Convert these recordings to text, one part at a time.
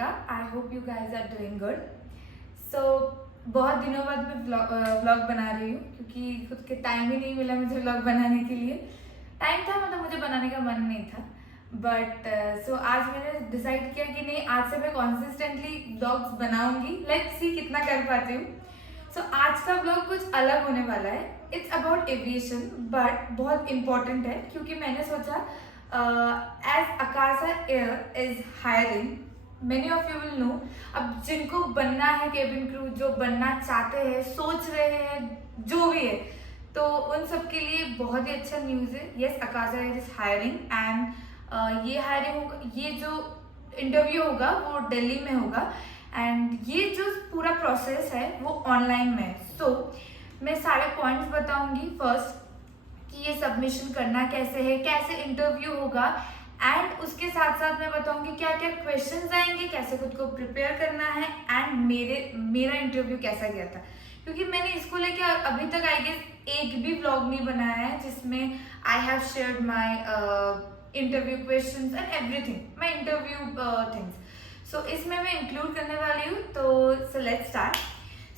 Ritika. I hope you guys are doing good. So बहुत दिनों बाद मैं व्लॉग बना रही हूँ क्योंकि खुद के टाइम ही नहीं मिला मुझे व्लॉग बनाने के लिए. टाइम था मतलब मुझे बनाने का मन नहीं था. बट सो आज मैंने डिसाइड किया कि नहीं, आज से मैं कॉन्सिस्टेंटली व्लॉग्स बनाऊंगी. लेट्स सी कितना कर पाती हूँ. सो आज का व्लॉग कुछ अलग होने वाला है. इट्स अबाउट एविएशन बट बहुत इम्पोर्टेंट है क्योंकि मैंने सोचा as Akasa Air is hiring, many of you will know. अब जिनको बनना है केबिन क्रू, जो बनना चाहते हैं, सोच रहे हैं, जो भी है, तो उन सब के लिए बहुत ही अच्छा न्यूज़ है. Yes, Akasha Air is hiring and ये हायरिंग होगा, ये जो इंटरव्यू होगा वो दिल्ली में होगा एंड ये जो पूरा प्रोसेस है वो ऑनलाइन में है. सो मैं सारे पॉइंट्स बताऊंगी. फर्स्ट कि ये सबमिशन करना कैसे है, कैसे इंटरव्यू होगा, एंड उसके साथ साथ मैं बताऊंगी क्या क्या क्वेश्चंस आएंगे, कैसे खुद को प्रिपेयर करना है एंड मेरा इंटरव्यू कैसा गया था. क्योंकि मैंने इसको लेके अभी तक आई गेस एक भी व्लॉग नहीं बनाया है जिसमें I have shared my interview questions and everything, my interview things. So इसमें मैं इंक्लूड करने वाली हूँ. तो लेट्स स्टार्ट.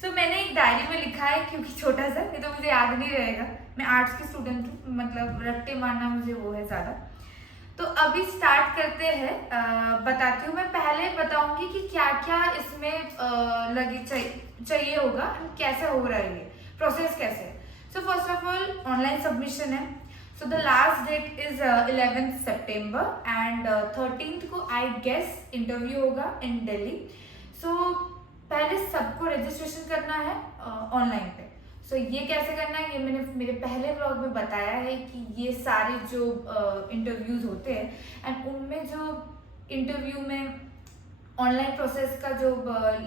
सो मैंने एक डायरी में लिखा है क्योंकि छोटा सा, नहीं तो मुझे याद नहीं रहेगा. मैं आर्ट्स की स्टूडेंट हूँ, मतलब रट्टे मारना मुझे वो है ज़्यादा. तो अभी स्टार्ट करते हैं. बताती हूँ. मैं पहले बताऊंगी कि क्या क्या इसमें लगे चाहिए होगा, कैसे हो रहा है ये प्रोसेस, कैसे है. So first of all online submission है. So the last date is 11th September and 13th को आई गेस इंटरव्यू होगा इन दिल्ली. सो पहले सबको रजिस्ट्रेशन करना है ऑनलाइन पे. सो ये कैसे करना है ये मैंने मेरे पहले व्लॉग में बताया है कि ये सारे जो इंटरव्यूज होते हैं एंड उनमें जो इंटरव्यू में ऑनलाइन प्रोसेस का जो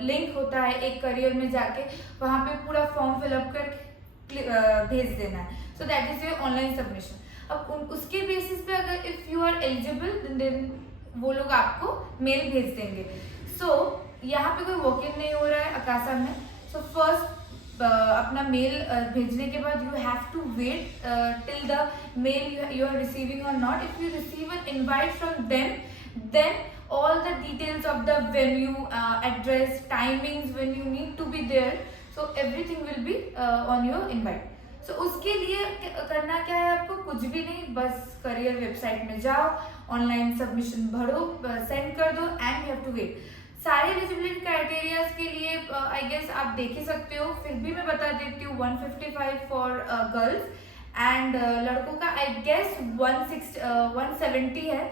लिंक होता है, एक करियर में जाके वहाँ पे पूरा फॉर्म फिलअप करके भेज देना है. So that is your online submission. अब उसके बेसिस पे अगर if you are eligible then वो लोग आपको मेल भेज देंगे. सो यहाँ पे कोई वॉक इन नहीं हो रहा है अकाशा में. सो फर्स्ट अपना मेल भेजने के बाद you have to wait till the mail you are receiving or not. If you receive an invite from them then all the details of the venue, address, timings when you need to be there, so everything will be on your invite. So उसके लिए करना क्या है, आपको कुछ भी नहीं, बस करियर वेबसाइट में जाओ, ऑनलाइन सबमिशन भरो, सेंड कर दो and you have to wait. सारे एलिजिबिलिटी क्राइटेरियाज के लिए आई गेस आप देख ही सकते हो, फिर भी मैं बता देती हूँ. 155 फॉर गर्ल्स एंड लड़कों का आई गेस 170 है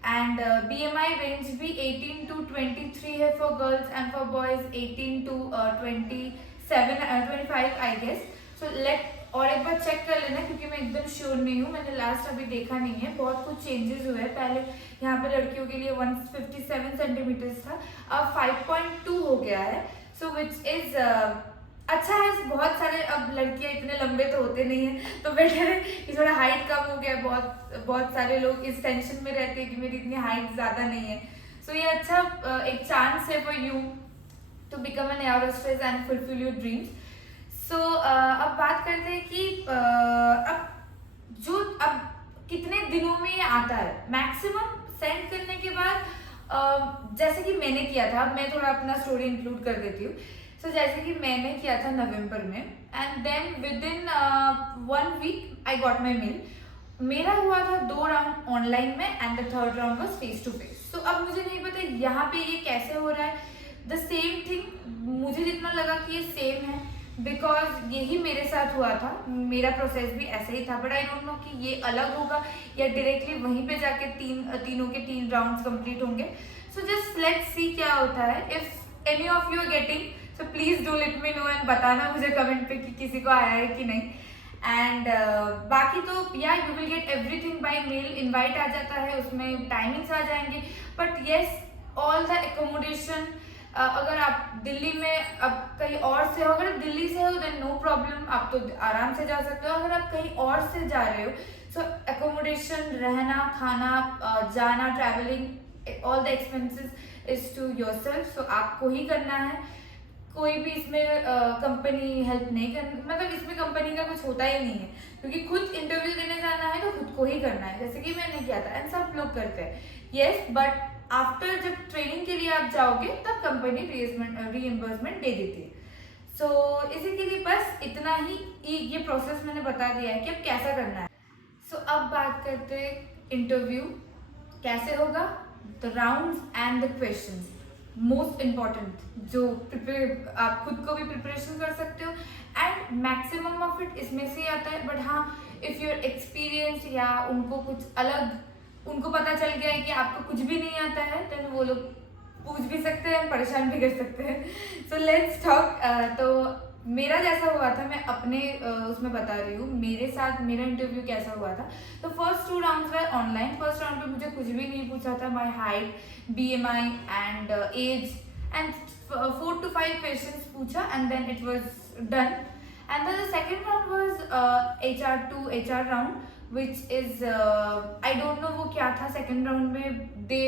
एंड BMI रेंज भी 18 to 23 है for girls and for boys 18 to 25 I guess. So let और एक बार चेक कर लेना क्योंकि मैं एकदम श्योर नहीं हूँ, मैंने लास्ट अभी देखा नहीं है. बहुत कुछ चेंजेस हुए हैं. पहले यहाँ पे लड़कियों के लिए 157 सेंटीमीटर्स था, अब 5.2 हो गया है. सो विच इज अच्छा है. बहुत सारे अब लड़कियां इतने लंबे तो होते नहीं है, तो बेटर है कि थोड़ा हाइट कम हो गया. बहुत सारे लोग इस टेंशन में रहते हैं कि मेरी इतनी हाइट ज़्यादा नहीं है. सो ये अच्छा एक चांस है for you to become an air hostess and fulfil your dreams. So अब बात करते हैं कि अब कितने दिनों में ये आता है. मैक्सिमम सेंड करने के बाद जैसे कि मैंने किया था, मैं थोड़ा अपना स्टोरी इंक्लूड कर देती हूँ. सो जैसे कि मैंने किया था नवंबर में and then within 1 week I got my mail. मेरा हुआ था 2 राउंड ऑनलाइन में and the 3rd round was face to face. So अब मुझे नहीं पता यहाँ पे ये कैसे हो रहा है. द सेम थिंग मुझे जितना लगा कि ये सेम है बिकॉज यही मेरे साथ हुआ था, मेरा प्रोसेस भी ऐसे ही था. बट आई डोंट नो कि ये अलग होगा या डायरेक्टली वहीं पे जाके तीनों के 3 राउंड्स कंप्लीट होंगे. सो जस्ट लेट्स सी क्या होता है. If any of you are getting, so please do let me know and बताना मुझे कमेंट पे कि किसी को आया है कि नहीं. एंड बाकी तो या you will get everything by mail. Invite आ जाता है, उसमें टाइमिंग्स आ जाएंगे. But yes, all the accommodation, अगर आप दिल्ली में अब कहीं और से हो, अगर दिल्ली से हो देन नो प्रॉब्लम, आप तो आराम से जा सकते हो. अगर आप कहीं और से जा रहे हो सो एकोमोडेशन, रहना, खाना, जाना, travelling, all the expenses is to yourself. So आपको ही करना है. कोई भी इसमें कंपनी हेल्प नहीं कर, मतलब इसमें कंपनी का कुछ होता ही नहीं है क्योंकि खुद इंटरव्यू देने जाना है तो खुद को ही करना है, जैसे कि मैंने किया था एंड सब लोग करते हैं. येस, बट आफ्टर जब ट्रेनिंग के लिए आप जाओगे तब कंपनी रीइंबर्समेंट दे देती है। सो इसी के लिए बस इतना ही, ये प्रोसेस मैंने बता दिया है कि अब कैसा करना है। सो अब बात करते हैं इंटरव्यू कैसे होगा, the rounds and the questions. Most important, जो प्रिपेयर आप खुद को भी प्रिपरेशन कर सकते हो एंड मैक्सिमम ऑफ इट इसमें से आता है। बट हाँ, इफ़ यूर एक्सपीरियंस या उनको कुछ अलग, उनको पता चल गया है कि आपको कुछ भी नहीं आता है, देन वो लोग पूछ भी सकते हैं, परेशान भी कर सकते हैं। So let's talk. तो मेरा जैसा हुआ था, मैं अपने उसमें बता रही हूँ मेरे साथ मेरा इंटरव्यू कैसा हुआ था। तो first 2 rounds were online. First round पे मुझे कुछ भी नहीं पूछा था, my height, BMI and age and 4 to 5 questions पूछा and then it was done. And then the second round was HR to HR round, which is I don't know वो क्या था। सेकंड राउंड में they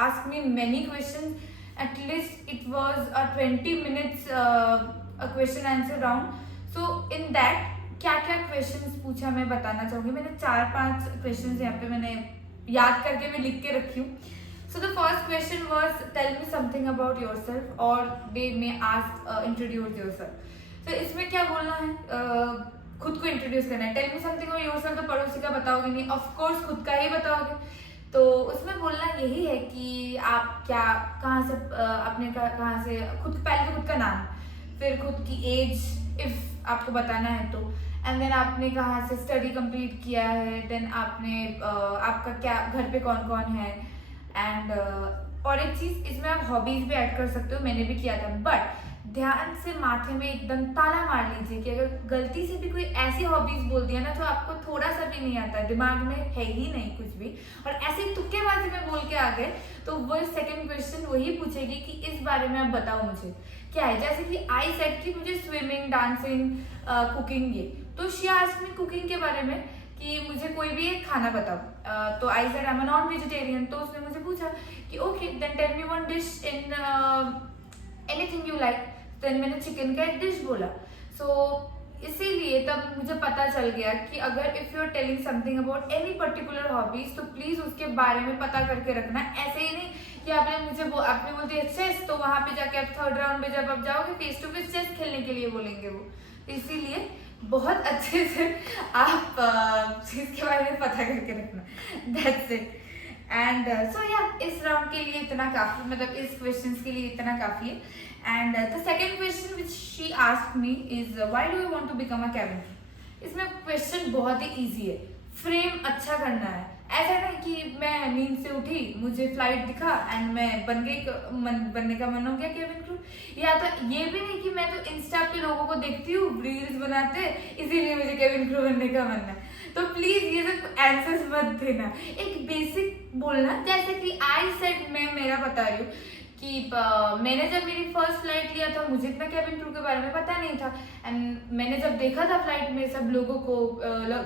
asked me many questions, at least it was a 20 minutes a question answer round. So in that क्या क्या questions पूछा मैं बताना चाहूँगी। मैंने 4-5 questions यहाँ पे मैंने याद करके मैं लिख के रखी हूँ। So the first question was tell me something about yourself, or they may ask introduce yourself. So इसमें क्या बोलना है, खुद को इंट्रोड्यूस करना है। Tell me something about yourself तो पड़ोसी का बताओगे नहीं, ऑफ कोर्स खुद का ही बताओगे। तो उसमें बोलना यही है कि आप क्या, कहाँ से, अपने का कहाँ से, खुद पहले तो खुद का नाम, फिर खुद की एज इफ आपको बताना है तो, एंड देन आपने कहाँ से स्टडी कंप्लीट किया है, देन आपने आपका क्या घर पे कौन कौन है, एंड और एक चीज़ इसमें आप हॉबीज भी ऐड कर सकते हो, मैंने भी किया था। बट ध्यान से माथे में एकदम ताला मार लीजिए कि अगर गलती से भी कोई ऐसी हॉबीज बोल दिया ना तो आपको थोड़ा सा भी नहीं आता, दिमाग में है ही नहीं कुछ भी, और ऐसे ही तुक्केबाजी में बोल के आ गए, तो वो सेकंड क्वेश्चन वही पूछेगी कि इस बारे में आप बताओ मुझे क्या है। जैसे कि आई सेड कि मुझे स्विमिंग, डांसिंग, कुकिंग, ये तो शी आस्क्ड मी कुकिंग के बारे में कि मुझे कोई भी एक खाना बताओ। तो I said I am a non vegetarian. तो उसने मुझे पूछा कि okay then tell me one dish in anything you like. Then मैंने चिकन का एक डिश बोला। सो इसीलिए तब मुझे पता चल गया कि अगर if you are telling something about any particular hobbies तो प्लीज़ उसके बारे में पता करके रखना। ऐसे ही नहीं कि आपने बोल दिया चेस, तो वहाँ पे जाके आप थर्ड राउंड में जब आप जाओगे फेस टू फेस चेस खेलने के लिए बोलेंगे वो। तो इसीलिए बहुत अच्छे से आप चीज़ के बारे में पता करके रखना। That's it. एंड सो या इस राउंड के लिए इतना काफ़ी, मतलब इस क्वेश्चंस के लिए इतना काफ़ी है। And the second question which she asked me is why do you want to become a cabin crew. इसमें क्वेश्चन बहुत ही इजी है, फ्रेम अच्छा करना है। ऐसा नहीं कि मैं नींद से उठी, मुझे फ्लाइट दिखा एंड मैं बनने का मन हो गया केबिन क्रू। या तो ये भी नहीं कि मैं तो इंस्टा पे लोगों को देखती हूँ रील्स बनाते, इसीलिए मुझे केबिन क्रू बनने का मन है। तो प्लीज ये सब आंसर्स मत देना, एक बेसिक बोलना। जैसे कि आई सेड, मैं मेरा बता रही हूँ कि मैंने जब मेरी फर्स्ट फ्लाइट लिया था मुझे इतना केबिन क्रू के बारे में पता नहीं था, एंड मैंने जब देखा था फ्लाइट में सब लोगों को,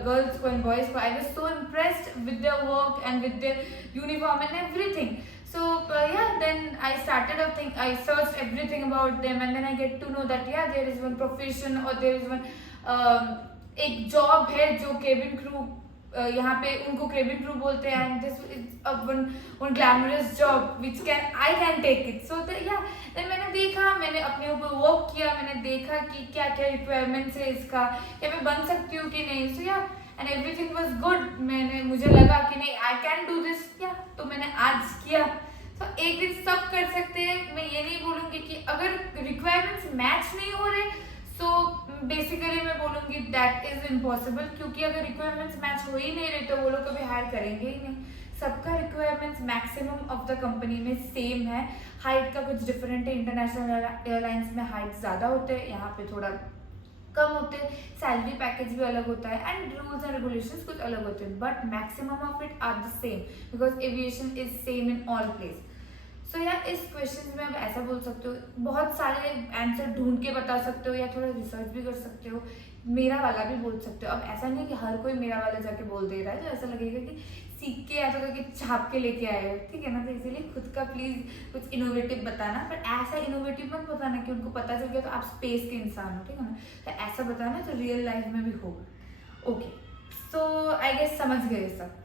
गर्ल्स को एंड बॉयज को, I was so impressed with their work and with their uniform and everything. So yeah, then I started to think, I searched everything about them, and then I get to know that yeah, there is one profession or there is one एक job है जो cabin crew, यहाँ पे उनको cabin crew बोलते हैं, and this is one glamorous job which I can take it. So yeah then मैंने देखा, मैंने अपने ऊपर वर्क किया, मैंने देखा कि क्या क्या रिक्वायरमेंट्स है इसका, क्या मैं बन सकती हूँ कि नहीं। सो या एंड एवरीथिंग वाज गुड। मुझे लगा कि नहीं आई कैन डू दिस, क्या तो मैंने आज किया। तो एक दिन सब कर सकते हैं। मैं ये नहीं बोलूँगी कि अगर रिक्वायरमेंट्स मैच नहीं हो रहे सो बेसिकली मैं बोलूँगी दैट इज इम्पॉसिबल, क्योंकि अगर रिक्वायरमेंट्स मैच हो ही नहीं रहे तो वो लोग कभी हायर करेंगे ही नहीं। सबका requirements maximum of the company में सेम है। हाइट का कुछ डिफरेंट है, इंटरनेशनल एयरलाइंस में हाइट ज़्यादा होते हैं, यहाँ पे थोड़ा कम होते हैं। सैलरी पैकेज भी अलग होता है एंड रूल्स एंड रेगुलेशंस कुछ अलग होते हैं, but maximum of it are the same because aviation is same in all place. So यार इस क्वेश्चन में आप ऐसा बोल सकते हो, बहुत सारे आंसर ढूंढ के बता सकते हो या थोड़ा रिसर्च भी कर सकते हो, मेरा वाला भी बोल सकते हो। अब ऐसा नहीं कि हर कोई मेरा वाला जाके बोल दे रहा है, तो ऐसा लगेगा कि सीख के या तो करके छाप के लेके आए हो, ठीक है ना। तो इसीलिए खुद का प्लीज कुछ इनोवेटिव बताना, पर ऐसा इनोवेटिव मत बताना कि उनको पता चल गया तो आप स्पेस के इंसान हो, ठीक है ना। तो ऐसा बताना जो रियल लाइफ में भी हो। ओके, सो आई गेस समझ गए सब।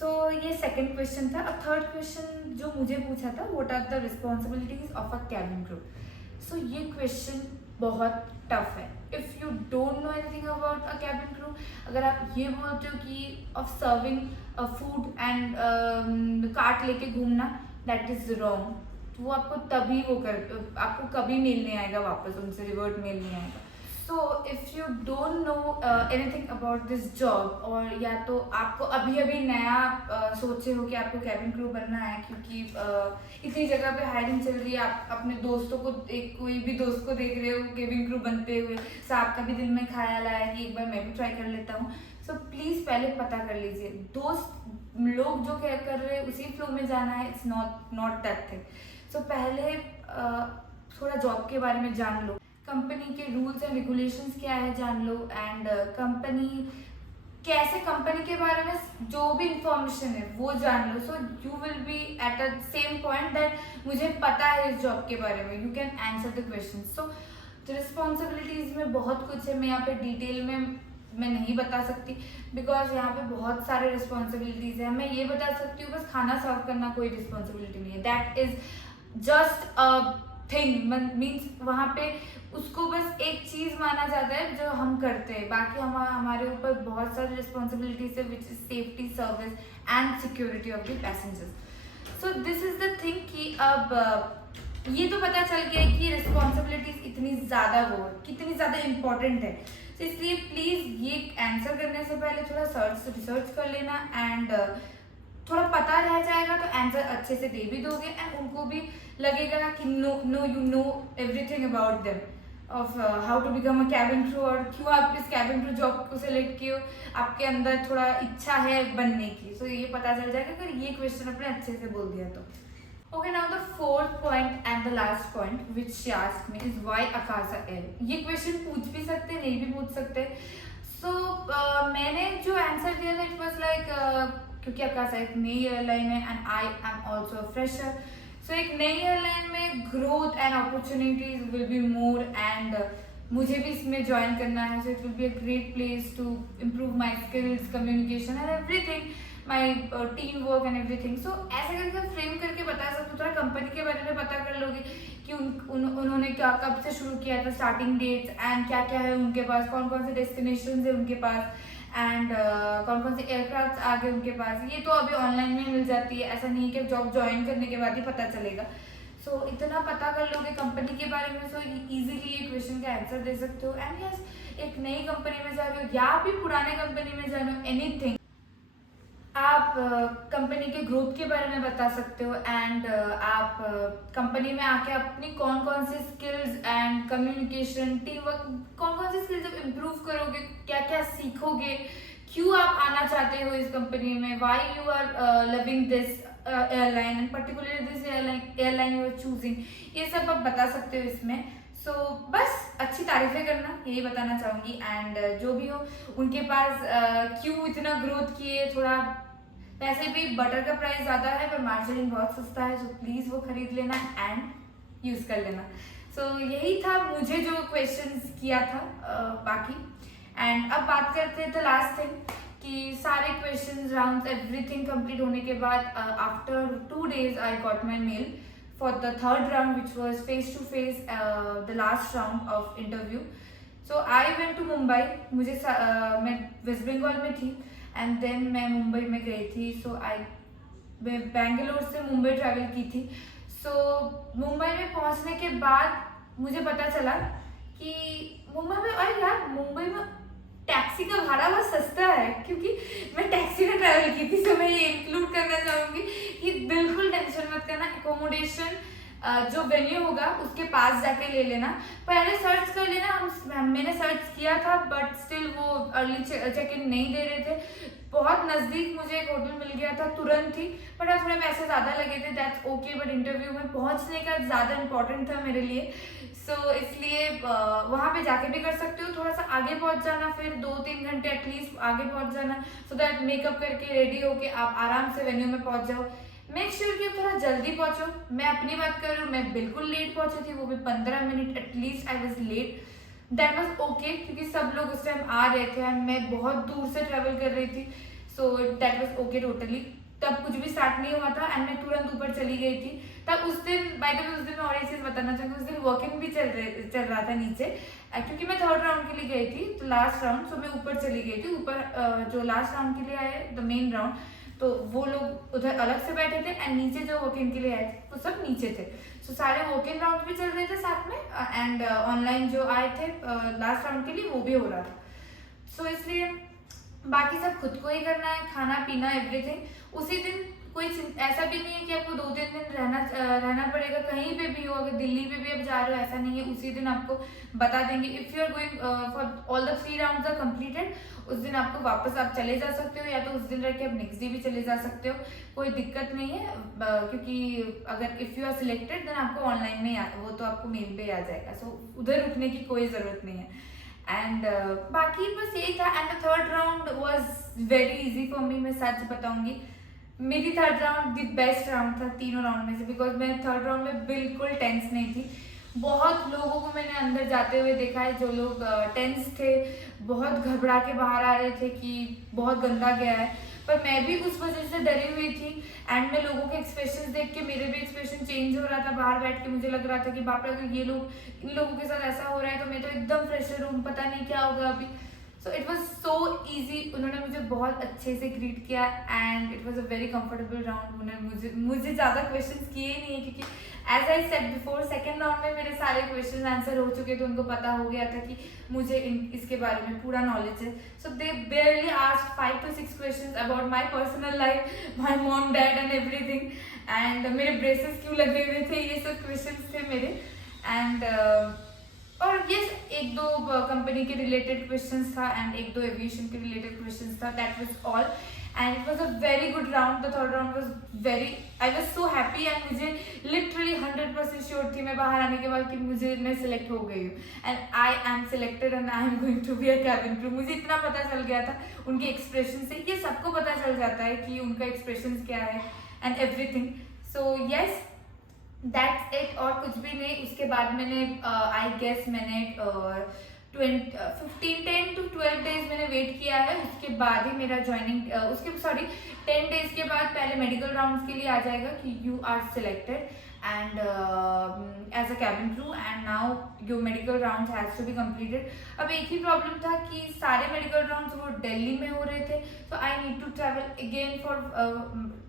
सो ये सेकंड क्वेश्चन था। अब थर्ड क्वेश्चन जो मुझे पूछा था, what are the responsibilities of a cabin crew. So ये क्वेश्चन बहुत टफ है। If you don't know anything about a cabin crew, अगर आप ये बोलते हो कि of serving food and cart लेके घूमना, दैट इज रॉन्ग। वो आपको तभी आपको कभी मेल नहीं आएगा वापस, उनसे रिवर्ट मेल नहीं आएगा। So if you don't know anything about this job, और या तो आपको अभी अभी नया सोचे हो कि आपको कैबिन क्रू बनना है, क्योंकि इतनी जगह पे हायरिंग चल रही है, आप अपने दोस्तों को, एक कोई भी दोस्त को देख रहे हो कैबिन क्रू बनते हुए, सो आपका भी दिल में ख्याल आया कि एक बार मैं भी ट्राई कर लेता हूँ। सो प्लीज़ पहले पता कर लीजिए, दोस्त लोग जो क्या कर रहे हैं उसी फ्लो में जाना है, इट्स नॉट दैट थिंग। सो पहले थोड़ा जॉब के बारे में जान लो, कंपनी के रूल्स एंड रेगुलेशंस क्या है जान लो, एंड कंपनी के बारे में जो भी इंफॉर्मेशन है वो जान लो। So you will be at a same point that मुझे पता है इस जॉब के बारे में, you can answer the question. So responsibilities में बहुत कुछ है, मैं यहाँ पे डिटेल में मैं नहीं बता सकती, बिकॉज यहाँ पे बहुत सारे रिस्पॉन्सिबिलिटीज है। मैं ये बता सकती हूँ बस खाना सर्व करना कोई रिस्पॉन्सिबिलिटी नहीं है, that is just a thing, means वहाँ पे उसको बस एक चीज माना जाता है जो हम करते हैं, बाकी हमारे ऊपर बहुत सारी रिस्पॉन्सिबिलिटीज है, which is safety, service and security of the passengers. So this is the thing कि अब ये तो पता चल गया कि रिस्पॉन्सिबिलिटीज इतनी ज़्यादा कितनी ज़्यादा इंपॉर्टेंट है। तो इसलिए प्लीज़ ये आंसर करने से पहले थोड़ा रिसर्च कर लेना, एंड थोड़ा पता रह जाएगा तो आंसर अच्छे से दे भी दोगे, एंड उनको भी लगेगा कि no you know everything about them, of how to become a cabin crew, और क्यों आप इस कैबिन क्रू जॉब को सिलेक्ट किए हो, आपके अंदर थोड़ा इच्छा है बनने की। सो ये पता चल जाएगा अगर ये क्वेश्चन आपने अच्छे से बोल दिया तो। Okay, now the fourth point and the last point which she asked me is why Akasa Air? ये क्वेश्चन पूछ भी सकते, नहीं भी पूछ सकते। So मैंने जो आंसर दिया था, इट वॉज लाइक क्योंकि अकासा एक नई एयरलाइन है and I am also a fresher. So एक नई एयरलाइन में growth and opportunities will be more, and मुझे भी इसमें ज्वाइन करना है। So it will be a great place to improve my skills, communication and everything, my teamwork and everything. So ऐसे करके फ्रेम करके बता सकते हो, थोड़ा कंपनी के बारे में पता कर लोगे कि उन्होंने क्या कब से शुरू किया था, स्टार्टिंग डेट्स एंड क्या क्या है उनके पास, कौन कौन से डेस्टिनेशन है उनके पास, एंड कौन कौन से एयरक्राफ्ट आ गए उनके पास। ये तो अभी ऑनलाइन में मिल जाती है, ऐसा नहीं है कि जॉब ज्वाइन करने के बाद ही पता चलेगा। सो इतना पता कर लोगे कंपनी के बारे में, सो इजीली ये क्वेश्चन का आंसर दे सकते हो। एंड यस, एक नई कंपनी में जा रहे हो या फिर पुराने कंपनी में जा रहे हो, एनीथिंग, आप कंपनी के ग्रोथ के बारे में बता सकते हो, एंड आप कंपनी में आके अपनी कौन कौन सी skills and communication, teamwork, कौन कौन सी स्किल्स आप इम्प्रूव करोगे, क्या क्या सीखोगे, क्यों आप आना चाहते हो इस कंपनी में, why you are loving this airline and particularly this airline you are choosing, ये सब आप बता सकते हो इसमें। सो बस अच्छी तारीफें करना, यही बताना चाहूँगी। एंड जो भी हो उनके पास क्यों इतना ग्रोथ किए, थोड़ा पैसे भी, बटर का प्राइस ज़्यादा है पर मार्जिन बहुत सस्ता है, सो प्लीज़ वो खरीद लेना एंड यूज़ कर लेना। सो यही था मुझे जो क्वेश्चंस किया था बाकी। एंड अब बात करते हैं द लास्ट थिंग कि सारे क्वेश्चंस राउंड एवरीथिंग कंप्लीट होने के बाद after 2 days I got my mail for the third round, which was face to face, the last round of interview. So I went to Mumbai. मैं waste Bengal में थी and then मैं मुंबई में गई थी। सो मैं बेंगलोर से मुंबई ट्रैवल की थी। सो मुंबई में पहुंचने के बाद मुझे पता चला कि मुंबई में, अरे यार मुंबई में टैक्सी का भाड़ा बहुत सस्ता है, क्योंकि मैं टैक्सी में ट्रैवल की थी। तो मैं ये इंक्लूड करना चाहूँगी कि बिल्कुल टेंशन मत करना, एकोमोडेशन जो वेन्यू होगा उसके पास जाके ले लेना, पहले सर्च कर लेना। मैंने सर्च किया था बट स्टिल वो अर्ली चेक इन नहीं दे रहे थे। बहुत नज़दीक मुझे एक होटल मिल गया था तुरंत ही, बट अब थोड़े पैसे ज़्यादा लगे थे, दैट्स ओके, बट इंटरव्यू में पहुंचने का ज़्यादा इंपॉर्टेंट था मेरे लिए। सो इसलिए वहाँ पे जाके भी कर सकते हो, थोड़ा सा आगे पहुँच जाना, फिर 2-3 घंटे एटलीस्ट आगे पहुँच जाना, सो दैट मेकअप करके रेडी होके आप आराम से वेन्यू में पहुँच जाओ। मेक श्योर कि आप थोड़ा जल्दी पहुँचो। मैं अपनी बात कर रही हूँ, मैं बिल्कुल लेट पहुँची थी, वो भी 15 minute at least I was late. That was okay, क्योंकि सब लोग उस टाइम आ रहे थे एंड मैं बहुत दूर से ट्रैवल कर रही थी। So that was okay totally. तब कुछ भी स्टार्ट नहीं हुआ था एंड मैं तुरंत ऊपर चली गई थी। तब उस दिन बाय द वे उस दिन मैं और एक चीज बताना चाहूँगी, उस दिन वॉक इन भी चल रहा था नीचे, क्योंकि मैं थर्ड राउंड के लिए गई थी तो लास्ट राउंड, सो मैं ऊपर चली गई थी। ऊपर जो लास्ट राउंड के लिए आए द मेन राउंड, तो वो लोग उधर अलग से बैठे थे एंड नीचे जो वॉक इन के लिए आए थे वो सब नीचे थे। सो सारे वॉक इन राउंड भी चल रहे थे साथ में एंड ऑनलाइन जो आए थे लास्ट राउंड के लिए वो भी हो रहा था। सो इसलिए बाकी सब खुद को ही करना है, खाना पीना एवरीथिंग। उसी दिन कोई ऐसा भी नहीं है कि आपको 2-3 दिन रहना पड़ेगा कहीं पे भी हो। अगर दिल्ली पे भी आप जा रहे हो ऐसा नहीं है, उसी दिन आपको बता देंगे। If you are going for all the 3 rounds are completed, उस दिन आपको वापस आप चले जा सकते हो, या तो उस दिन रह के आप नेक्स्ट डे भी चले जा सकते हो, कोई दिक्कत नहीं है। क्योंकि अगर if you are selected then आपको ऑनलाइन में वो तो आपको मेल पे आ जाएगा। सो उधर रुकने की कोई जरूरत नहीं है। एंड बाकी बस यही था। And the third round was very easy for me. मैं सच बताऊंगी, मेरी third round the best round था तीनों राउंड में से, बिकॉज मैं थर्ड राउंड में बिल्कुल टेंस नहीं थी। बहुत लोगों को मैंने अंदर जाते हुए देखा है जो लोग टेंस थे, बहुत घबरा के बाहर आ रहे थे कि बहुत गंदा गया है, पर मैं भी उस वजह से डरी हुई थी। एंड मैं लोगों के एक्सप्रेशन देख के, मेरे भी एक्सप्रेशन चेंज हो रहा था बाहर बैठ के। मुझे लग रहा था कि बाप रे, अगर ये लोग, इन लोगों के साथ ऐसा हो रहा है तो मैं तो एकदम फ्रेशर हूँ, पता नहीं क्या होगा अभी। So it was so easy. उन्होंने मुझे बहुत अच्छे से ग्रीट किया and it was a very comfortable round. उन्होंने मुझे ज़्यादा क्वेश्चंस किए नहीं है, क्योंकि as I said before second round में मेरे सारे क्वेश्चन आंसर हो चुके थे। उनको पता हो गया था कि मुझे इसके बारे में पूरा नॉलेज है। So they barely asked 5 to 6 questions about my personal life, my mom dad and everything. And मेरे ब्रेसेस क्यों लगे हुए थे, ये सब क्वेश्चंस थे मेरे। एंड और यस, 1-2 कंपनी के रिलेटेड क्वेश्चंस था एंड 1-2 एविएशन के रिलेटेड क्वेश्चंस था। That was all and it was a very good round. The third round was very, I was so happy and मुझे लिटरली 100% श्योर थी मैं बाहर आने के बाद कि मैं सिलेक्ट हो गई हूँ and I am selected and I am going to be a cabin crew. मुझे इतना पता चल गया था उनके एक्सप्रेशन से। ये सबको पता चल जाता है कि उनका एक्सप्रेशन क्या है and everything. So yes, that's it. और कुछ भी नहीं। उसके बाद मैंने आई गेस मैंने 10 to 12 डेज मैंने वेट किया है। उसके बाद ही मेरा ज्वाइनिंग, उसके 10 डेज के बाद पहले मेडिकल राउंड्स के लिए आ जाएगा कि you are selected and as a cabin crew and now your medical rounds has to be completed. अब एक ही प्रॉब्लम था कि सारे मेडिकल राउंड्स वो दिल्ली में हो रहे थे, so I need to travel again for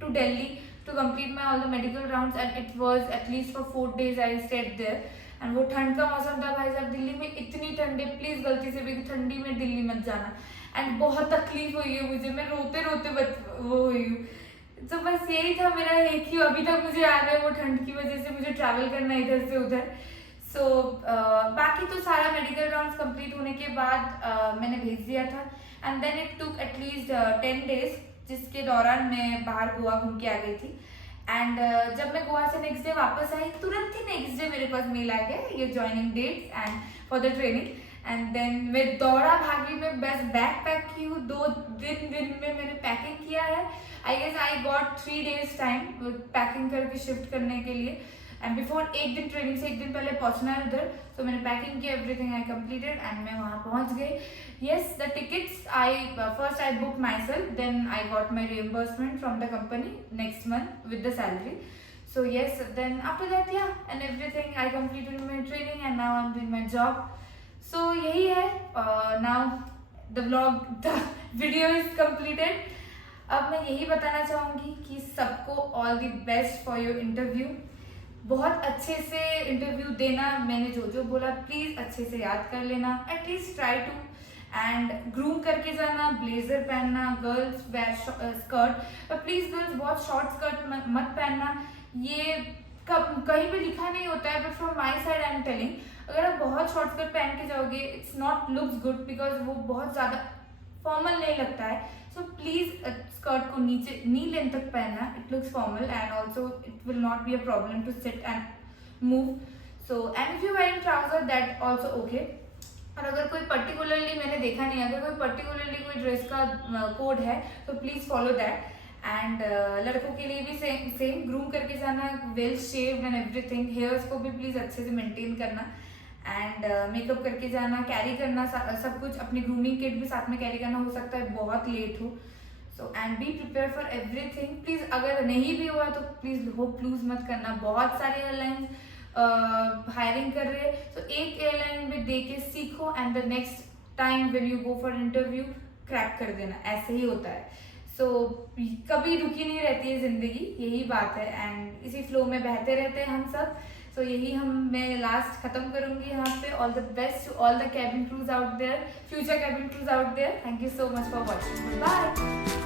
to Delhi to complete my all the medical rounds and it was at least for 4 days I stayed there। and वो ठंड का मौसम था भाई साहब, दिल्ली में इतनी ठंडी, प्लीज गलती से भी ठंडी में दिल्ली मत जाना। एंड बहुत तकलीफ हुई है मुझे, मैं रोते रोते वो हुई हूँ। तो बस यही था मेरा एक ही, अभी तक मुझे याद है वो ठंड की वजह से मुझे ट्रैवल करना इधर से उधर। सो बाकी तो सारा मेडिकल राउंड्स कंप्लीट होने के बाद मैंने भेज दिया था and then it took at least 10 days, जिसके दौरान मैं बाहर गोवा घूम के आ गई थी। एंड जब मैं गोवा से नेक्स्ट डे वापस आई, तुरंत ही नेक्स्ट डे मेरे पास मेल आ गया ये joining date and for the training. And then मैं दौड़ा भागी में बस बैग पैक की हूँ। 2 दिन में मैंने पैकिंग किया है। I guess I got 3 days time packing करके शिफ्ट करने के लिए। एंड बिफोर एक दिन ट्रेनिंग से एक दिन पहले पहुंचना है उधर, तो मैंने पैकिंग की, एवरीथिंग आई कंप्लीटेड एंड मैं वहाँ पहुँच गई। Yes, the tickets first I book myself, then I got my reimbursement from the company next month with the salary. So yes, then after that, yeah, and everything, I completed my training and now I'm doing my job. So यही है। Now the vlog, the video is completed. अब मैं यही बताना चाहूँगी कि सबको all the best for your interview। बहुत अच्छे से इंटरव्यू देना, मैंने जो जो बोला प्लीज अच्छे से याद कर लेना, at least try to, and groom करके जाना, ब्लेजर पहनना, girls wear skirt, please girls बहुत शॉर्ट स्कर्ट मत पहनना। ये कहीं पे लिखा नहीं होता है, but from my side I am telling, अगर आप बहुत शॉर्ट स्कर्ट पहन के जाओगे it's not looks good, because वो बहुत ज़्यादा फॉर्मल नहीं लगता है। सो प्लीज स्कर्ट को नीचे नी लेंथ तक पहनना, it looks formal and also it will not be a problem to sit and move. So and if you wearing trouser that also okay. और अगर कोई पर्टिकुलरली, मैंने देखा नहीं, अगर कोई पर्टिकुलरली कोई ड्रेस का कोड है तो प्लीज फॉलो दैट। एंड लड़कों के लिए भी सेम ग्रूम करके जाना, well shaved and everything. Hairs को भी प्लीज अच्छे से मेंटेन करना एंड मेकअप करके जाना, कैरी करना सब कुछ, अपनी ग्रूमिंग किट भी साथ में कैरी करना, हो सकता है बहुत लेट हो। So and be prepare for everything. Please अगर नहीं भी हुआ तो प्लीज़ होप लूज मत करना। बहुत सारे एयरलाइंस हायरिंग कर रहे हैं, तो एक एयरलाइन में दे के सीखो and the next time when you go for interview crack कर देना। ऐसे ही होता है। सो कभी रुकी नहीं रहती है ज़िंदगी, यही बात है। एंड इसी फ्लो में बहते रहते हैं हम सब। सो यही मैं लास्ट खत्म करूंगी यहाँ पे। All the best to all the cabin crews out there, future cabin crews out there. Thank you so much for watching. Bye.